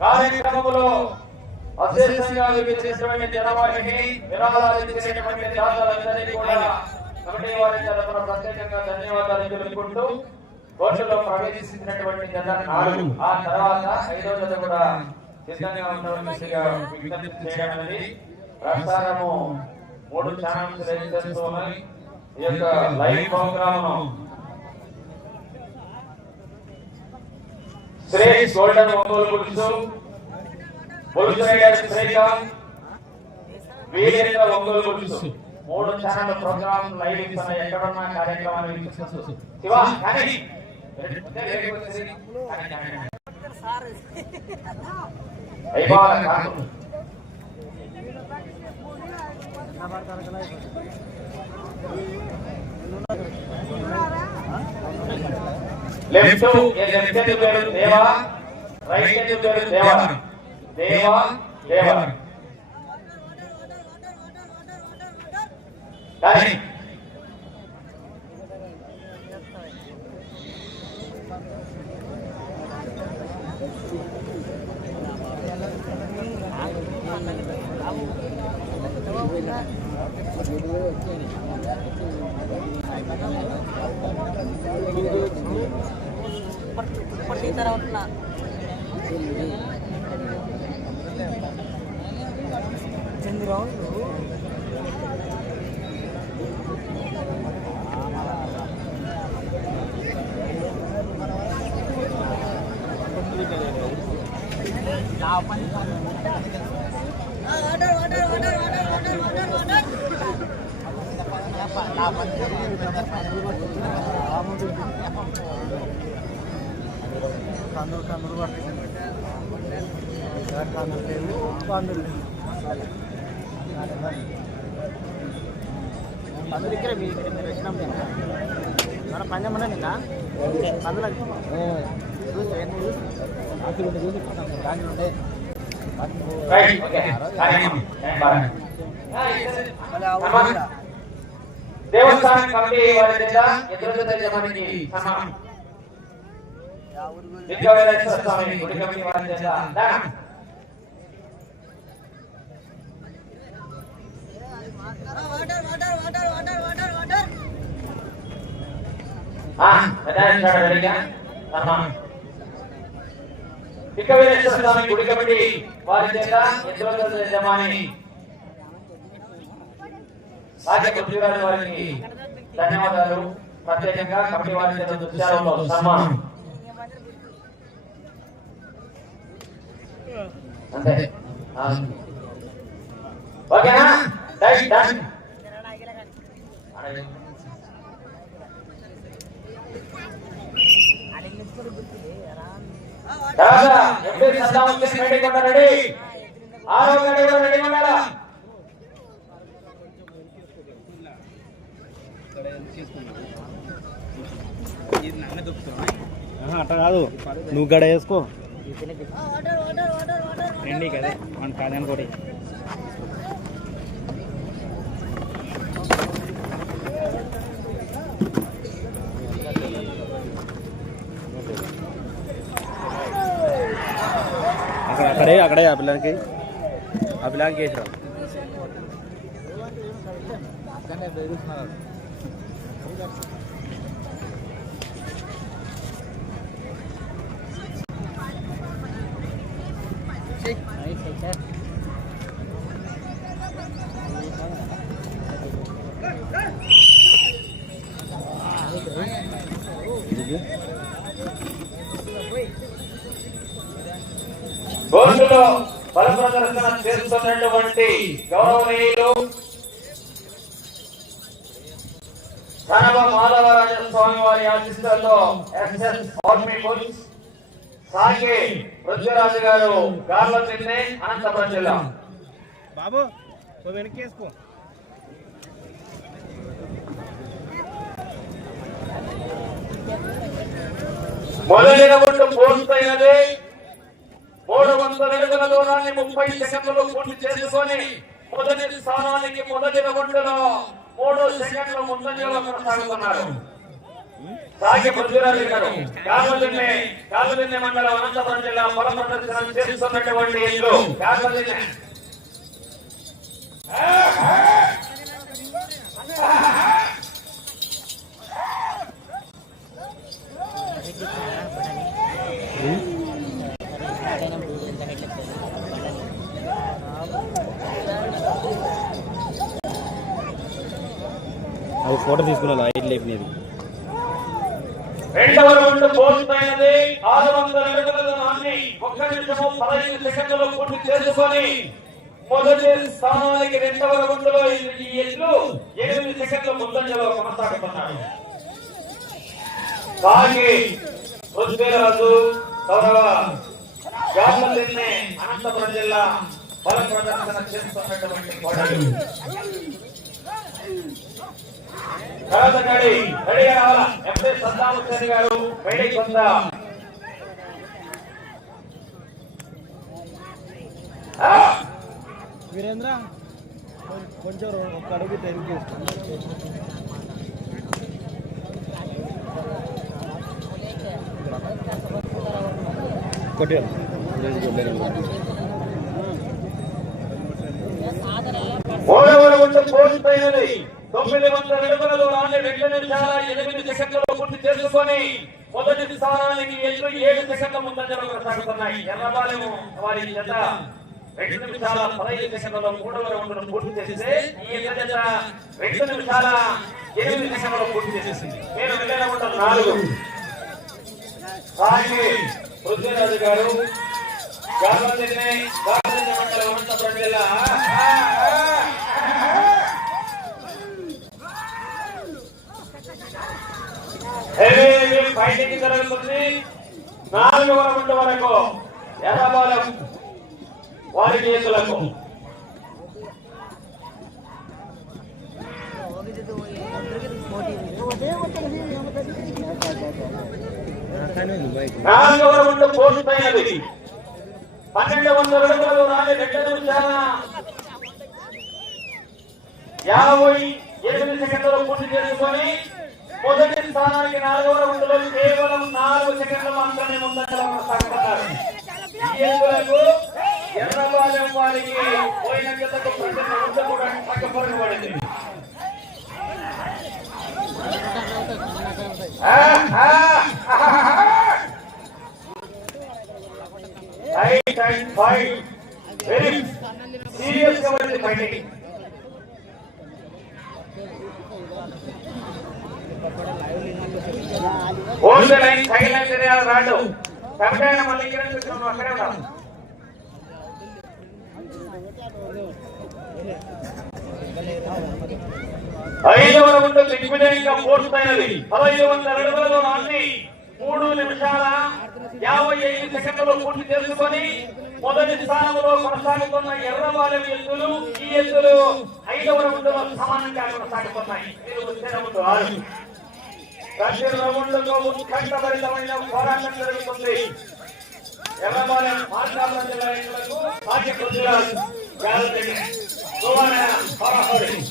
కార్యక్రమంలో అశేషంగా జనవాహిని విరాళాలు దాతలందరినీ కూడా కమిటీ వారి తరఫున ప్రత్యేకంగా ధన్యవాదాలు. తెలుపుకుంటూ కోర్టులో ప్రవేశించినటువంటి జత నాలుగు ఆ తర్వాత ఐదో జత కూడా సిద్ధంగా విజ్ఞప్తి ప్రసారము మూడు ఛానల్స్ రిజిస్టర్ ఉన్నాయి. ఈ యొక్క live program Shri golden Ongole పులుసు పులుసు రైడర్ శ్రీకాంత్ వీరేంద్ర ఒంగోలు పులుసు మూడు ఛానల్ ప్రోగ్రామ్ లైవ్ ఇస్తున్న ఎక్కడున్న కార్యక్రమాన్ని వీక్షిస్తూ శివ కానీ అయిపోవాలి కాదు. లెఫ్ట్ లెఫ్ట్ చేతి దేవా రైట్ చేతి దేవా దేవా దేవా కానీ పందులు ఇక్కడ మీ ఇక్కడ మీరు వచ్చినాం నేను మన పంజమనే నిన్న పందులు చూసి ఎన్ని చూసి దాని ఉండే రైట్ ఓకే కానీ బాయ్ దేవస్థానం కమిటీ వారి చేత ఎదురు జత యజమానికి సన్మానం విద్యావేశ్వర స్వామి గుడి కమిటీ వారి చేత దానం. ఇక పెద్దాయన స్వామి గుడి కమిటీ వారి చేత ఎదురు యజమాని రాజ్య పృథ్వీరాజు వారికి ధన్యవాదాలు. ప్రత్యేకంగా కమిటీ వారి చేత దుశ్శాలలో సన్మానం. అంతే. ఓకేనా? Done Raja MP Saddam Hussein meeting ఉన్నా రెడీ. ఆరో గంట కూడా రెడీ ఉన్నారా అట్లా కాదు. నువ్వు గడ వేసుకో. కదా మన కాదని కూడా అక్కడ అక్కడే అక్కడే ఆ పిల్లలకి ఆ పిల్లలకి వేసిరా గోష్ఠిలో బల ప్రదర్శన చేస్తున్నటువంటి గౌరవనీయులు కనవ మాధవరాజ స్వామి వారి ఆశీస్సులతో ఎస్ఎస్ ఆర్మీ పోలీస్ సాగే పృథ్వీరాజు గారు గార్ల చెన్నై అనంతపురం జిల్లా. బాబు వేసుకో మొదలైన ఒట్టు పూర్తయినది మూడు వందల అడుగుల దూరాన్ని ముప్పై సెకండ్లలో పూర్తి చేసుకొని మొదటి స్థానానికి మొదటి రౌండ్లో మూడు సెకండ్లు ముందంజలో కొనసాగుతున్నారు. సాగి పృథ్వీరాజు గారు మండలం అనంతపురం జిల్లా ప్రదర్శన చేస్తున్నటువంటి ఇల్లు ఫోటో తీసుకున్నాను లైట్ లేపినది. రెండవ రౌండ్ పూర్తయినది ఆరు వందల అడుగుల నిమిషము పదహైదు సెకండ్లలో పూర్తి చేసుకొని మొదటి స్థానానికి రెండవ రౌండ్లో ఈ ఎడ్లు ఎనిమిది సెకండ్ల ముందంజలో కొనసాగుతున్నాడు గౌరవ అనంతపురం జిల్లా బల ప్రదర్శన చేస్తున్నటువంటి రెడీగా రావాలా? గారు వీరేంద్ర కొంచెం ఒక అడుగు టైం కొట్టారు మూడవ తొమ్మిది వందల అడుగుల దూరాన్ని రెండు నిమిషాల ఎనిమిది సెకండ్లలో పూర్తి చేసుకొని మొదటి స్థానానికి ఎల్లు ఏడు సెకండ్ల ముందంజలో కొనసాగుతున్నాయి ఎర్రబాలెము వారి జత రెండు నిమిషాల పదహైదు సెకండ్లలో మూడవ రౌండ్ పూర్తి చేస్తే ఈ ఎల్ల జత రెండు నిమిషాల ఎనిమిది సెకండ్లలో పూర్తి చేసేసింది నేను వెళ్ళిన రౌండ్ నాలుగు. పృథ్వీరాజు గారు గార్లందిని గార్లంది మండలం అనంతపురం జిల్లా హెవీ జరుగుతుంది నాలుగవ రౌండ్ వరకు ఎర్రబాలెం వారి చేతులకు. నాలుగవ రౌండ్ పూర్తయినది పన్నెండు వందల అడుగులు రాని రెండు నిమిషాల యాభై ఎనిమిది సెకండ్లలో పూర్తి చేసుకొని మొదటి స్థానానికి నాలుగవ రౌండ్లో కేవలం నాలుగు సెకండ్లు మాత్రమే ముందంజలో కొనసాగుతున్నారు. ఈ ఎన్నికలకు వారికి పోయిన గతకు ప్రతి రౌండ్ వెరీ సీరియస్గా ఉంది fighting Hold line line, side line రాడు. తమిళ మళ్ళీ ఇక్కడ కూర్చోను అక్కడే ఉన్నాం ఐదవ రౌండ్ దిగ్విజయంగా పూర్తయినది పదహైదు వందల అడుగులలో నాటి మూడు నిమిషాల యాభై ఐదు సెకండ్లు పూర్తి చేసుకొని మొదటి స్థానంలో కొనసాగుతున్న ఎర్రబాలెం ఎత్తులు ఈ ఎత్తులు ఐదవ రౌండ్ సమానంగా కొనసాగుతున్నాయి. మీరు వచ్చే ఉత్కంఠభరితమైన పోరాటం జరుగుతుంది. ఎర్రబాలెం మార్కాపురం జిల్లా ఎన్నికలకు భాగ్య పృథ్వీరాజ్ జాగ్రత్త ఇక్కడ కాలు ఆరవ రౌండ్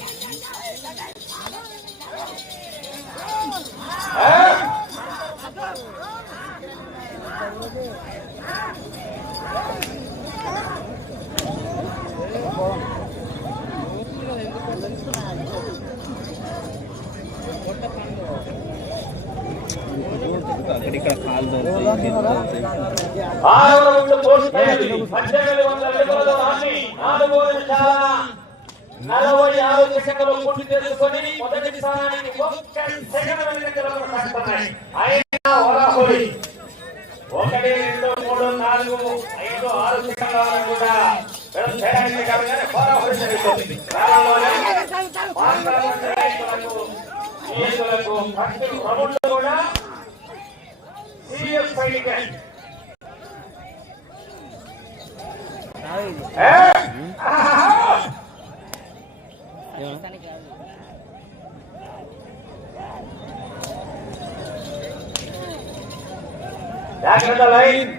పూర్తయింది పద్దెనిమిది వందల అడుగుల దూరాన్ని నాలుగు నిమిషాల నలభై ఆరు సెకండ్లు పూర్తి చేసుకొని మొదటి స్థానానికి ఒక్క సెకండ్ వెనుకంజలో కొనసాగుతున్నాయి అయినా హోరాహోరీ ఒకటి రెండు మూడు నాలుగు ఐదు ఆరు సెకండ్ల వరకు కూడా పెద్ద తేడా ఏమీ జరుగుతుంది ప్రారంభంలోనే మార్కాపురం కూడా సీఎస్ ఫైటింగ్ జాగ్రత్త లైన్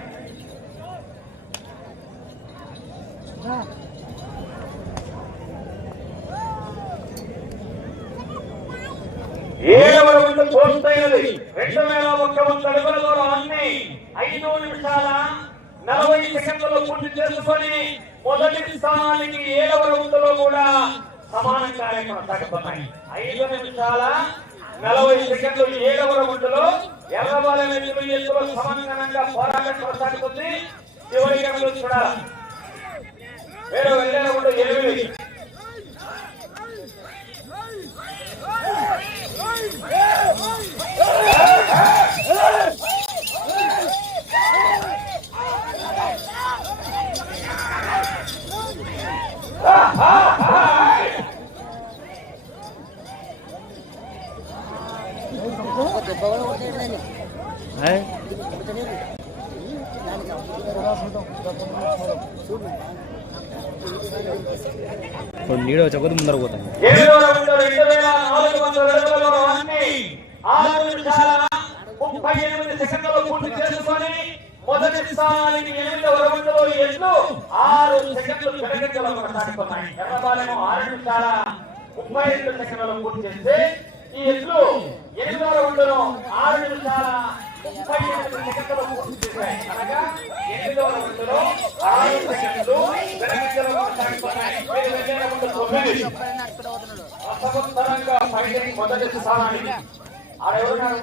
ఏడవ రౌండ్ పూర్తయినది రెండు వేల ఒక్క వంద అడుగుల దూరాన్ని ఐదు నిమిషాల నలభై సెకండ్లలో పూర్తి చేసుకొని మొదటి స్థానానికి ఏడవ రౌండ్లో కూడా సమానంగానే కొనసాగుతున్నాయి ఐదు నిమిషాల నలభై సెకండ్లు ఏడవ రౌండ్లో ఎర్రబాలెం ఎత్తులు ఎత్తులో సమానంగా పోరాటం కొనసాగుతుంది. చివరి గంటలు చూడాలి. వేరే వెళ్ళే కూడా ఎనిమిది దెబ్బ కూడా కొట్టేయండి ఏయ్, ఇప్పుడు నీడ వచ్చకపోతే ముందర పోతాను ఏడవ రౌండ్ రెండు వేల నాలుగు వందల అడుగుల దూరాన్ని ఆరు నిమిషాల ముప్పై ఎనిమిది సెకండ్లలో పూర్తి చేసుకొని మొదటి స్థానానికి ఆరు సెకండ్లు వెనకంజలో కొనసాగుతున్నాయి ఎర్రబాలెము ఆరు నిమిషాల ముప్పై సెకండ్లలో పూర్తి చేస్తే ఈ ఎట్లు ఎనిమిదవ రౌండ్ ఆరు నిమిషాల ముప్పై ఎనిమిది పూర్తి చేశాయి. అనగా ఎనిమిదవ ఆరు సెకండ్లు వెనకంజలో కొనసాగుతున్నాయి తొమ్మిది మొదటి స్థానానికి. ఆడెవరున్నారు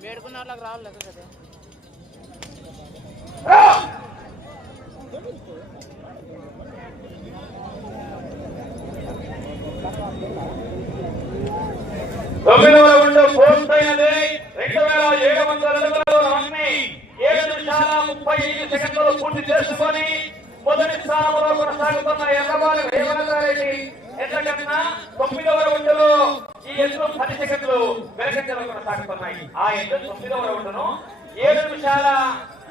వేడుకున్న వాళ్ళకి రావాలి కదా పూర్తయినది రెండు వేల ఏడు వందల నిమిషాల ముప్పై ఐదు పూర్తి చేసుకొని మొదటి స్థానంలో కొనసాగుతున్న ఎర్రబాలి రేవంతారెడ్డి ఎందుకన్నా తొమ్మిదవ రౌండ్లో ఈ ఎత్తు పది సెకండ్లు వెనకంజలో కొనసాగుతున్నాయి. ఆ ఎత్తు తొమ్మిదవ రౌండ్ను ఏడు నిమిషాల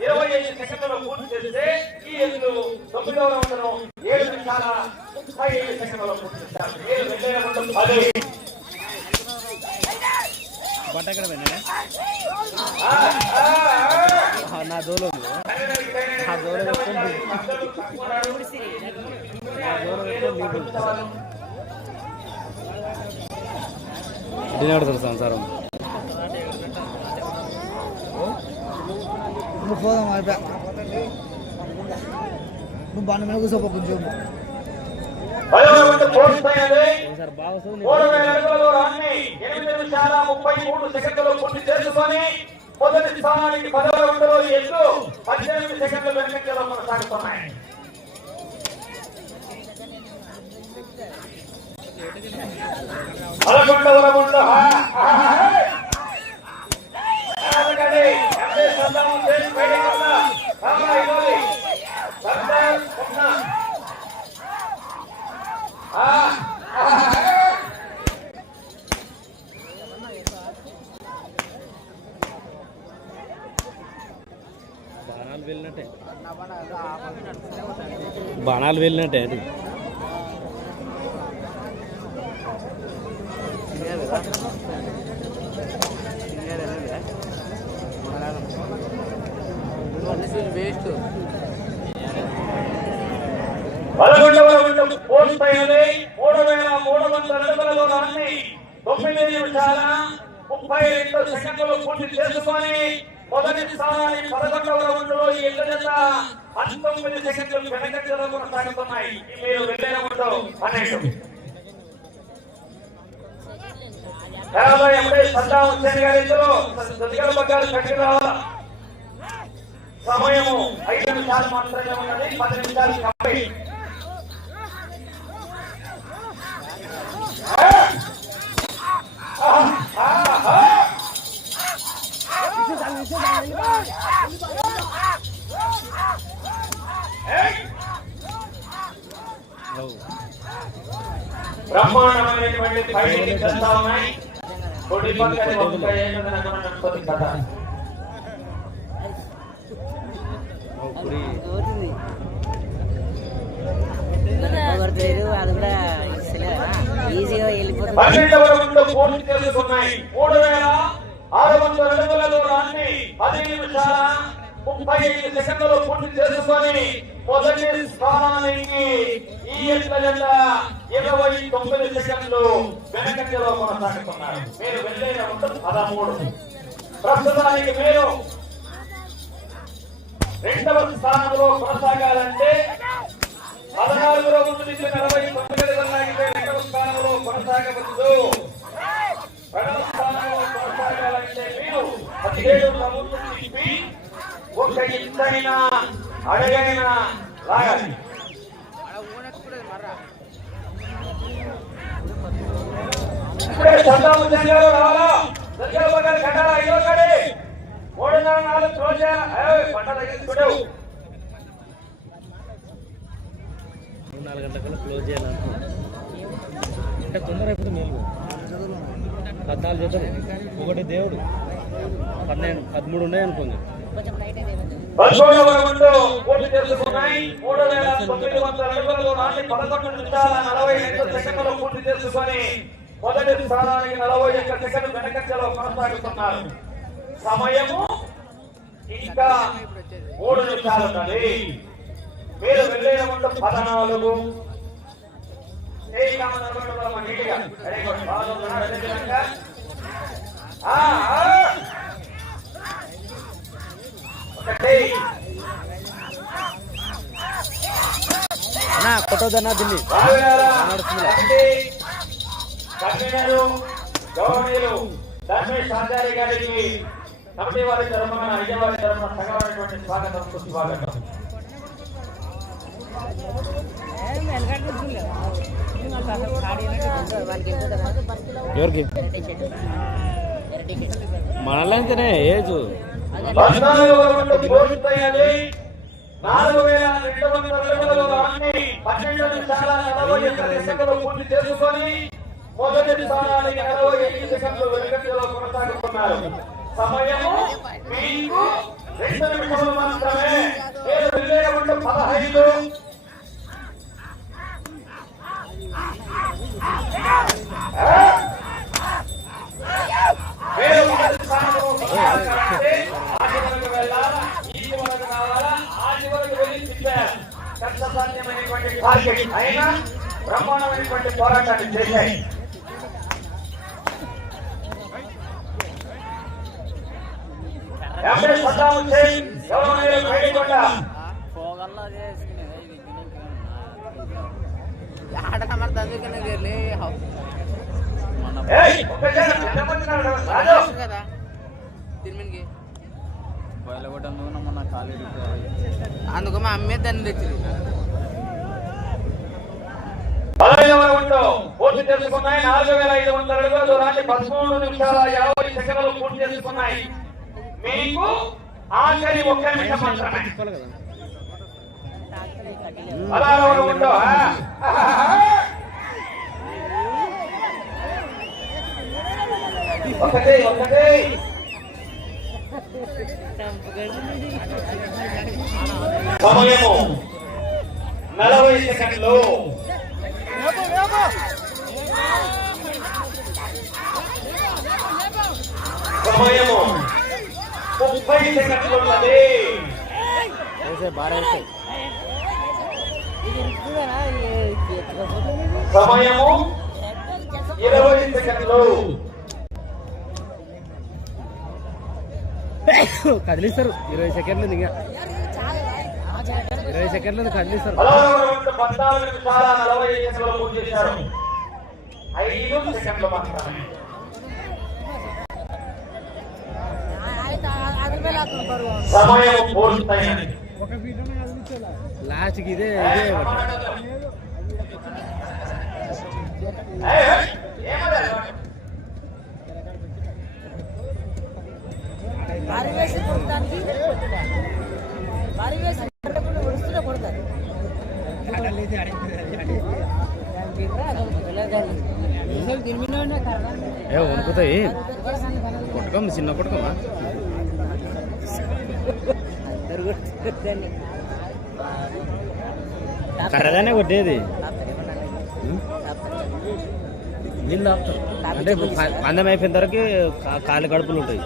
ఇరవై ఐదు సెకండ్లలో పూర్తి చేస్తే ఈ ఎత్తు తొమ్మిదవ రౌండ్ను ఏడు నిమిషాల ముప్పై ఐదు సెకండ్లలో పూర్తి చేస్తారు. ఏడు రెండే బట్ట ఎక్కడ. నా దోలో నా దోలో. ఇటునే పడుతుంది సంసారం నువ్వు పోదాం అయిపోయా. నువ్వు బండి మీద కూర్చోపో కొంచెం సార్ బాగా ఎనిమిది నిమిషాల ముప్పై మూడు సెకండ్లలో పూర్తి చేసుకొని మొదటి స్థానానికి పదవ రౌండ్లో ఎత్తు పద్దెనిమిది సెకండ్ల వెనుకంజలో కొనసాగుతున్నాయి. పదకొండవ రౌండ్ హా, హా. ఎందుకంటే ఎంఏ సద్దాము చేసి బయటికి వస్తా. రామా, ఇవ్వాలి. సర్దార్ ఉన్నా. ఆ, ఆ, ఆ. బాణాలు వెళ్ళినట్టే. బాణాలు వెళ్ళినట్టే అది. వేస్ట్ మూడు వేల మూడు వందల తొమ్మిది నిమిషాల ముప్పై రెండు సెకండ్లు పూర్తి చేసుకొని మొదటి స్థానానికి పదకొండవ రౌండ్లో జత పంతొమ్మిది సెకండ్లు వెనకంజలో కొనసాగుతున్నాయి మీరు వెళ్ళే రౌండ్ పన్నెండు యాభై హుస్సేన్ గారి ఇద్దరు బగ్గాలు కట్టి సమయము ఐదు నిమిషాలు మాత్రమే ఉన్నది. పది నిమిషాలు కంప్లీట్. బ్రహ్మాండమైనటువంటి ఫైటింగ్ చేస్తా ఉన్నాయి కొడి పక్కన ఒక్క ఏనుగు నడుపుతుంది కదా పేరు అది కూడా ఈజీగా వెళ్ళిపోతుంది పూర్తి చేసుకున్నాయి. మూడు వేల ఆరు వందల అడుగుల దూరాన్ని పది నిమిషాల ముప్పై ఐదు పూర్తి చేసుకొని మొదటి స్థానానికి ఈ ఎట్ల ఇరవై తొమ్మిది సెకండ్లు వెనకటిలో కొనసాగుతున్నారు. మీరు వెళ్ళిన పదమూడు. ప్రస్తుతానికి మీరు రెండవ స్థానంలో కొనసాగాలంటే పదనాలుగు రోజుల నుంచి నలభై తొమ్మిది కొనసాగితే రెండవ స్థానంలో కొనసాగవచ్చు రెండవ స్థానంలో కొనసాగాలంటే మీరు పదిహేడు ప్రభుత్వం తిప్పి ఒక ఇంతైనా అడగైనా లాగాలి ఇప్పుడే రావాలా కట్టాలా కడి మూడున్నర నాలుగు రోజా పంట మూడు నాలుగు గంటల క్లోజ్ చేయాలనుకున్నాను అంటే తొందర ఇప్పుడు నీళ్ళు పద్నాలుగు జతలు. ఒకటి దేవుడు. పన్నెండు పదమూడు ఉన్నాయి అనుకుంది పశువులవరముందు పూర్తి చేసుకున్నాయి మూడు వేల తొమ్మిది వందల అడుగులలో నాటి పదకొండు నిమిషాల నలభై రెండు సెకండ్లు పూర్తి చేసుకొని మొదటి స్థానానికి నలభై ఒక్క సెకండ్ వెనకంజలో కొనసాగుతున్నారు. సమయము ఇంకా మూడు నిమిషాలు ఉన్నది. మీరు వెళ్ళే ముందు పదనాలుగు. నీటిగా. అన్నా కొట్టొద్దన్నా దీన్ని కమిటీ వారి తరఫున అయ్యవారి తరఫున సగమైనటువంటి స్వాగతం సుస్వాగతం ఎవరికి మనలంతేనే ఏజ్. పద్నాలుగు వరకు పూర్తయ్యాలి నాలుగు వేల రెండు వందల అడుగులలో రాని పన్నెండు నిమిషాల నలభై సెకండ్లు పూర్తి చేసుకొని మొదటి స్థానానికి నలభై ఐదు సెకండ్లు వెనుకంజలో కొనసాగుతున్నారు. సమయము మీకు రెండు నిమిషములు మాత్రమే. వెళ్ళే ముందు పదహైదు. మొదటి స్థానంలో కష్టసాధ్యమైనటువంటి టార్గెట్ అయినా బ్రహ్మాండమైనటువంటి పోరాటాన్ని చేశాయి. ఎంఏ సద్దాం ఆడ మరి అందుకనే అందుకు మా అమ్మే దాన్ని తెచ్చింది. పూర్తి చేసుకున్నాయి. నాలుగు వేల ఐదు వందల అడుగుల దూరాన్ని పదమూడు నిమిషాల యాభై సెకండ్లు పూర్తి చేసుకున్నాయి. మీకు ఆఖరి ఒక్క నిమిషం మాత్రమే? ఒకటి ఒకటి సమయము నలభై సెకండ్లు సమయము ముప్పై సెకండ్లు ఉన్నది వేసే బాగా వేసే సమయము ఇరవై సెకండ్లు కదిలిస్తారు ఇరవై సెకండ్లు ఇంకా ఇరవై సెకండ్లు కదిలిస్తారు పదహారవ రౌండ్ పద్నాలుగు నిమిషాల నలభై సెకండ్లు పూర్తి చేశారు ఐదు సెకండ్లు మాత్రమే సమయం పూర్తయింది లాస్ట్కి ఇదే ఇదే ఒకటి. ఏయ్, ఏయ్, ఏమది? పరివేసి కొడతానికి పరివేసి వస్తున్నా కొడతారు ఏ వణుకుతాయి. కొట్టుకోమ్మ చిన్న కొట్టుకోమా కర్రగానే కొట్టేది. నీళ్ళు ఆపుతారు అంటే పందెం అయిపోయిన తర్వాత కాలి గడుపులు ఉంటాయి.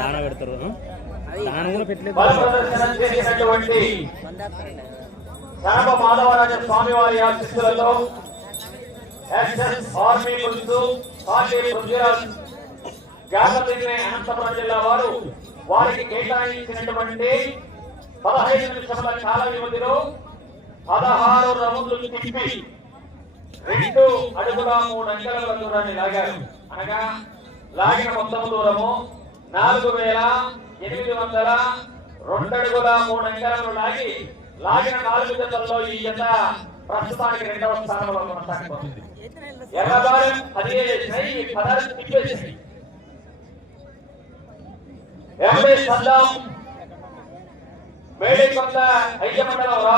దాన పెడతారు? దాన కూడా పెట్టలేదు. కనప మాధవరాజ స్వామి వారి ఆశీస్సులతో ఎస్ఎస్ ఆర్మీ పులుసు పార్టీ పృథ్వీరాజ్ అనంతపురం జిల్లా వారు వారికి కేటాయించినటువంటి పదహైదు నిమిషముల కాల వ్యవధిలో పదహారు రౌండ్లు తిప్పి రెండు అడుగుల మూడు అంకెల దూరాన్ని లాగారు. అనగా లాగిన మొత్తం దూరము నాలుగు వేల ఎనిమిది వందల రెండు అడుగుల మూడు అంకెలను లాగి లాగిన నాలుగు జతల్లో ఈ జత ప్రస్తుతానికి రెండవ స్థానంలో కొనసాగిపోతుంది ఎర్రబారం పదిహేడు వేసినాయి ఇవి పదహారు తిప్పేసినాయి ఎంఏ సద్దాం మేడే కొంత ఐక్య మండలం రా